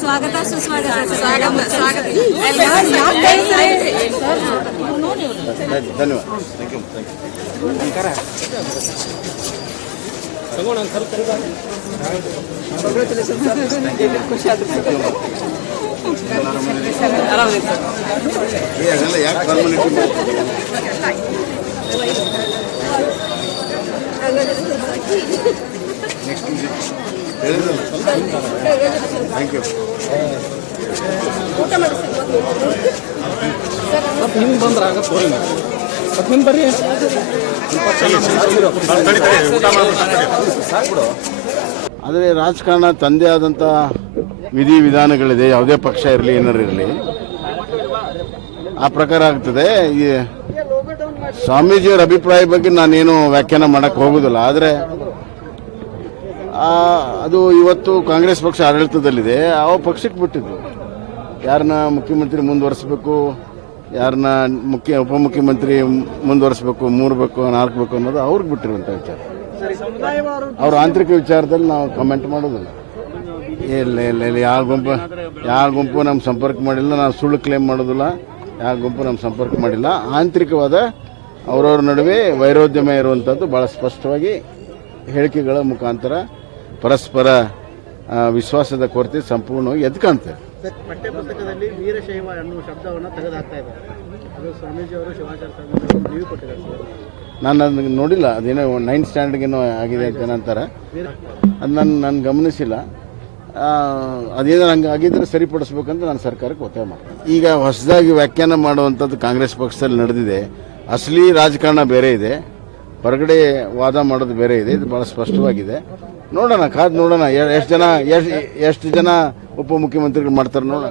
ಸ್ವಾಗತ ಸುಸ್ವಾಗತ ಧನ್ಯವಾದ. ಅದೆಲ್ಲ ಯಾಕೆ ಫಾರ್ಮಾಲಿಟಿ ನೆಕ್ಸ್ಟ್ ಹೇಳಿದ್ರಲ್ಲ. Thank you. ನಿಮ್ಗೆ ಬಂದ್ರೆ ನಿಮ್ ಬರ್ರಿ. ಆದರೆ ರಾಜಕಾರಣ ತಂದೆ ಆದಂಥ ವಿಧಿ ವಿಧಾನಗಳಿದೆ. ಯಾವುದೇ ಪಕ್ಷ ಇರಲಿ ಏನಾರು ಇರಲಿ ಆ ಪ್ರಕಾರ ಆಗ್ತದೆ. ಈ ಸ್ವಾಮೀಜಿಯವರ ಅಭಿಪ್ರಾಯ ಬಗ್ಗೆ ನಾನೇನು ವ್ಯಾಖ್ಯಾನ ಮಾಡಕ್ಕೆ ಹೋಗೋದಿಲ್ಲ. ಆದರೆ ಅದು ಇವತ್ತು ಕಾಂಗ್ರೆಸ್ ಪಕ್ಷ ಆಡಳಿತದಲ್ಲಿದೆ. ಆ ಪಕ್ಷಕ್ಕೆ ಬಿಟ್ಟಿದ್ದು ಯಾರನ್ನ ಮುಖ್ಯಮಂತ್ರಿ ಮುಂದುವರಿಸಬೇಕು, ಯಾರನ್ನ ಉಪಮುಖ್ಯಮಂತ್ರಿ ಮುಂದುವರಿಸಬೇಕು, 3 ಬೇಕು 4 ಬೇಕು ಅನ್ನೋದು ಅವ್ರಿಗೆ ಬಿಟ್ಟಿರುವಂಥ ವಿಚಾರ. ಅವ್ರ ಆಂತರಿಕ ವಿಚಾರದಲ್ಲಿ ನಾವು ಕಮೆಂಟ್ ಮಾಡೋದಿಲ್ಲ. ಇಲ್ಲ ಯಾವ ಗುಂಪು ನಮ್ಮ ಸಂಪರ್ಕ ಮಾಡಿಲ್ಲ. ನಾವು ಸುಳ್ಳು ಕ್ಲೇಮ್ ಮಾಡೋದಿಲ್ಲ. ಯಾವ ಗುಂಪು ನಮ್ಮ ಸಂಪರ್ಕ ಮಾಡಿಲ್ಲ. ಆಂತರಿಕವಾದ ಅವರವ್ರ ನಡುವೆ ವೈರೋದ್ಯಮ ಇರುವಂಥದ್ದು ಭಾಳ ಸ್ಪಷ್ಟವಾಗಿ ಹೇಳಿಕೆಗಳ ಮುಖಾಂತರ ಪರಸ್ಪರ ವಿಶ್ವಾಸದ ಕೊರತೆ ಸಂಪೂರ್ಣವಾಗಿ ಎದ್ದು ಕಾಣ್ತೇವೆ. ಪಠ್ಯಪುಸ್ತಕದಲ್ಲಿ ವೀರಶೈವ ಅನ್ನುವ ಶಬ್ದವನ್ನು ತೆಗೆದುಹಾಕ್ತಾ ಇದ್ದಾರೆ. ಅದು ಸ್ವಾಮೀಜಿಯವರು ಶಿವಾಚಾರ್ಯ ಸ್ವಾಮೀಜಿಯವರು ನೀವು ಕೊಟ್ಟಿದ್ದಾರೆ. ನಾನು ಅದನ್ನು ನೋಡಿಲ್ಲ. ಅದೇನೋ 9th ಸ್ಟ್ಯಾಂಡರ್ಡ್ಗೇನೋ ಆಗಿದೆ ಅಂತ ಅಂತಾರೆ. ಅದು ನಾನು ಗಮನಿಸಿಲ್ಲ. ಅದೇನೋ ಹಂಗೆ ಆಗಿದ್ರೆ ಸರಿಪಡಿಸ್ಬೇಕಂತ ನಾನು ಸರ್ಕಾರಕ್ಕೆ ಒತ್ತಾಯ ಮಾಡ್ತೀನಿ. ಈಗ ಹೊಸದಾಗಿ ವ್ಯಾಖ್ಯಾನ ಮಾಡುವಂಥದ್ದು ಕಾಂಗ್ರೆಸ್ ಪಕ್ಷದಲ್ಲಿ ನಡೆದಿದೆ. ಅಸಲಿ ರಾಜಕಾರಣ ಬೇರೆ ಇದೆ, ಹೊರಗಡೆ ವಾದ ಮಾಡೋದು ಬೇರೆ ಇದೆ. ಇದು ಭಾಳ ಸ್ಪಷ್ಟವಾಗಿದೆ. ನೋಡೋಣ, ಕಾದು ನೋಡೋಣ ಎಷ್ಟು ಜನ ಉಪಮುಖ್ಯಮಂತ್ರಿಗಳು ಮಾಡ್ತಾರೆ ನೋಡೋಣ.